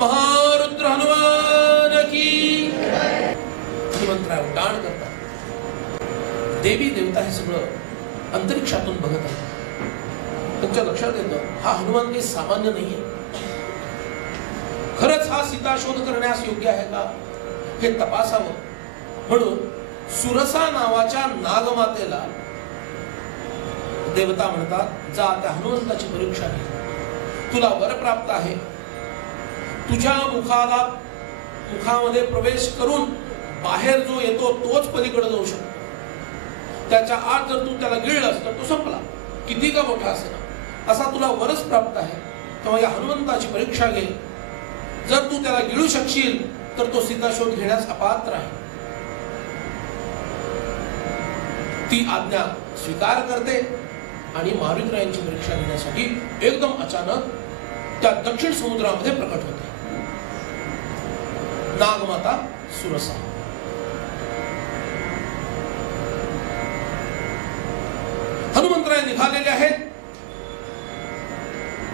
महारुद्र हनुमान की. हनुमंतराय उड्डाण करतात. देवी देवता हे सगळं अंतरिक्षातून बघत आहेत. त्यांच्या लक्षात येतं हा हनुमान काही सामान्य नाहीये. खरंच हा सीता शोध करण्यास योग्य आहे का हे तपासावं म्हणून सुरसा नावाच्या नागमातेला देवता म्हणतात, जा त्या हनुमंताची परीक्षा घे. तुला वर प्राप्त आहे. तुझ्या मुखामध्ये प्रवेश करून बाहेर जो येतो तोच पलीकडे जाऊ शकतो. त्याच्या आत जर तू त्याला गिळलंस तर तो संपला, किती का मोठा असेल. असा तुला वरच प्राप्त आहे. तेव्हा या हनुमंताची परीक्षा घे. जर तू त्याला गिळू शकशील तर तो सीता शोध घेण्यास अपात्र आहे. ती आज्ञा स्वीकार करते आणि महारुद्रायांची परीक्षा घेण्यासाठी एकदम अचानक त्या दक्षिण समुद्रामध्ये प्रकट होते नागमाता सुरसा. हनुमंतराय निघालेले आहेत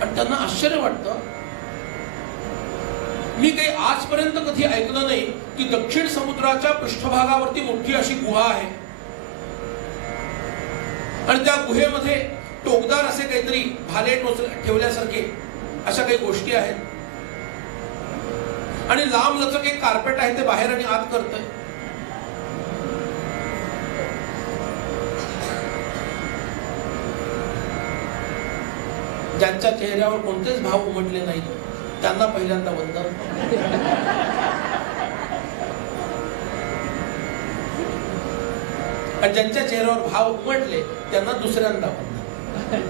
आणि त्यांना आश्चर्य वाटतं. मी काही आजपर्यंत कधी ऐकलं नाही की दक्षिण समुद्राच्या पृष्ठभागावरती मोठी अशी गुहा आहे आणि त्या गुहेमध्ये टोकदार असे काहीतरी भाले ठेवल्यासारखे अशा काही गोष्टी आहेत आणि लांब लचक एक कार्पेट आहे ते बाहेर आणि आत करतंय. ज्यांच्या चेहऱ्यावर कोणतेच भाव उमटले नाहीत त्यांना पहिल्यांदा वंदन. आणि ज्यांच्या चेहऱ्यावर भाव उमटले त्यांना दुसऱ्यांदा वंदन.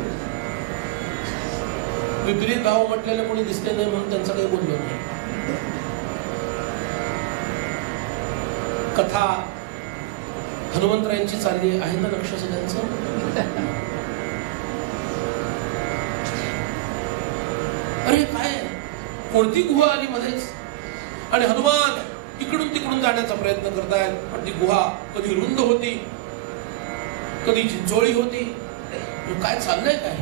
विपरीत भाव उमटलेले कोणी दिसले नाही म्हणून त्यांचं काही बोललो नाही. कथा हनुमंतरायांची चालली आहे ना लक्ष सगळ्यांचं. अरे काय कोणती गुहा आली मध्येच आणि हनुमान इकडून तिकडून जाण्याचा प्रयत्न करतायत. पण ती गुहा कधी रुंद होती कधी चिंचोळी होती. काय चाललंय काय.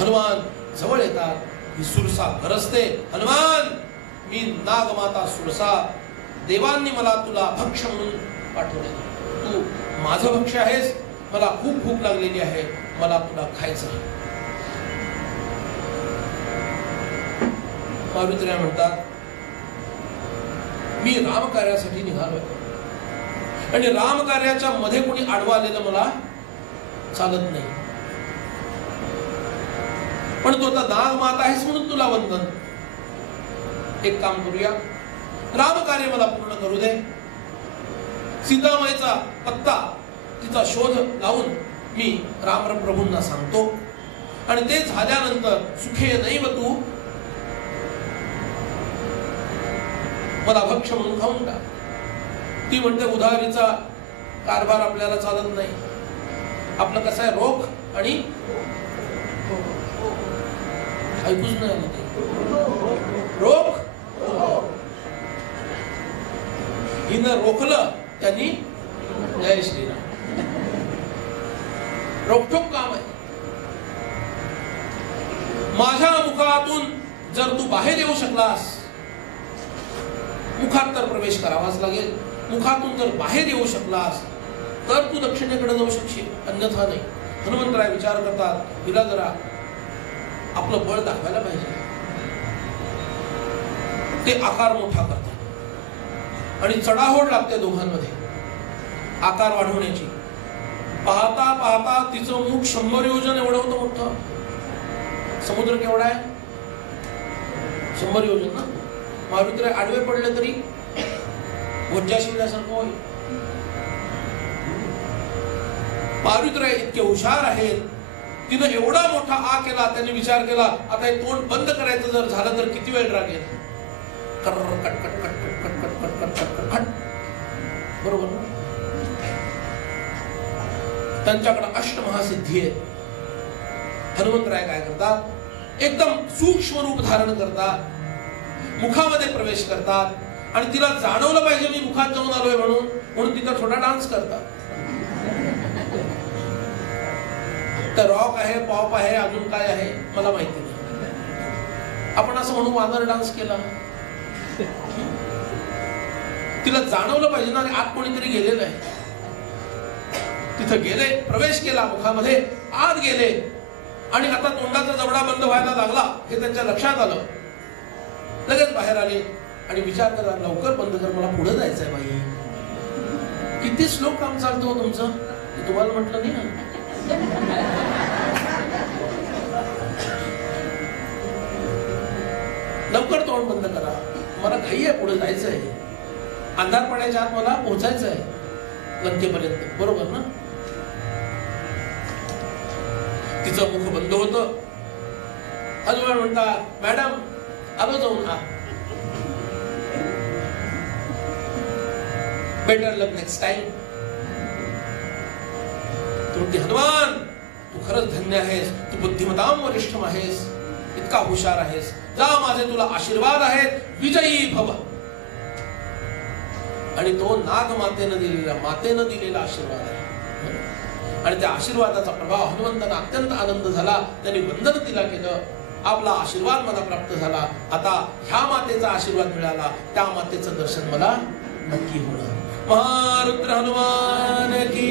हनुमान जवळ येतात. ही सुरसा गरजते. हनुमान मी नागमाता सुरसा. देवांनी मला तुला भक्ष म्हणून पाठवले. तू माझं भक्ष आहेस. मला खूप भूक लागलेली आहे. मला तुला खायचं आहे. महारुद्र म्हणतात मी रामकार्यासाठी निघालोय आणि रामकार्याच्या मध्ये कोणी आडवा आलेलं मला चालत नाही. पण तू आता नागमाता आहेस म्हणून तुला वंदन. एक काम करूया, रामकार्य मला पूर्ण करू दे. सीतामाईचा पत्ता तिचा शोध लावून मी रामप्रभूंना सांगतो आणि ते झाल्यानंतर सुखे नैव तू मला भक्ष म्हणून खाऊन टाक. ती म्हणते उधारीचा कारभार आपल्याला चालत नाही. आपलं कसं आहे रोख आणि ऐकूच नाही आलं ते. रोख हिनं रोखलं त्यांनी जय श्रीराम. रोखोक काम आहे. माझ्या मुखातून जर तू बाहेर येऊ शकलास, मुखात तर प्रवेश करावाच लागेल. मुखातून जर बाहेर येऊ शकलास तर तू दक्षिणेकडे जाऊ शकशील, अन्यथा नाही. हनुमंतराय विचार करतात हिला जरा आपलं बळ दाखवायला पाहिजे. ते आकार मोठा करतात आणि चढाओढ लागते दोघांमध्ये आकार वाढवण्याची. पाहता पाहता तिचं मुख 100 योजन एवढं होतं मोठं. समुद्र केवढा आहे? 100 योजन ना. महारुद्र आडवे पडले तरी वज्जा शिवल्यासारखं होईल. महारुद्र इतके हुशार आहेत. तिनं एवढा मोठा आ केला. त्यांनी विचार केला आता हे तोंड बंद करायचं जर झालं तर किती वेळ लागेल. Cut cut cut cut cut cut cut cut cut cut. बरोबर ना. त्यांच्याकडे अष्टमहासिद्धी आहे. हनुमंतराय काय करतात, एकदम सूक्ष्म रूप धारण करतात, मुखामध्ये प्रवेश करतात आणि तिला जाणवलं पाहिजे मी मुखात जाऊन आलोय म्हणून तिथं थोडा डान्स करतात. तर रॉक आहे, पॉप आहे, अजून काय आहे मला माहिती नाही. आपण असं म्हणू वानर डान्स केला. तिला जाणवलं पाहिजे ना आत कोणीतरी गेलेलं आहे. तिथं गेले, प्रवेश केला, मुखामध्ये आत गेले आणि आता तोंडाचा जबडा बंद व्हायला लागला हे त्यांच्या लक्षात आलं. लगेच बाहेर आले आणि विचार करा, लवकर बंद कर, मला पुढे जायचंय बाई. किती स्लो काम चालतं हो तुमचं, तुम्हाला म्हटलं नाही ना. लवकर तोंड बंद करा, मला घाई आहे, पुढे जायचंय. अंधार पडायच्या आत मला पोहोचायचं आहे लंकेपर्यंत, बरोबर ना. तिचं मुख बंद होतं. हनुमान म्हणतात, मॅडम आलो जाऊन. बेटर लक नेक्स्ट टाइम. तू म्हणते, हनुमान तू खरंच धन्य आहेस, तू बुद्धिमताम वरिष्ठ आहेस, इतका हुशार आहेस, जा माझे तुला आशीर्वाद आहेत, विजयी भव. आणि तो नाग मातेनं दिलेला आशीर्वाद आहे. आणि त्या आशीर्वादाचा प्रभाव हनुमंतांना अत्यंत आनंद झाला. त्यांनी वंदन तिला केलं, आपला आशीर्वाद मला प्राप्त झाला, आता ह्या मातेचा आशीर्वाद मिळाला, त्या मातेचं दर्शन मला नक्की होणार. महारुद्र हनुमान की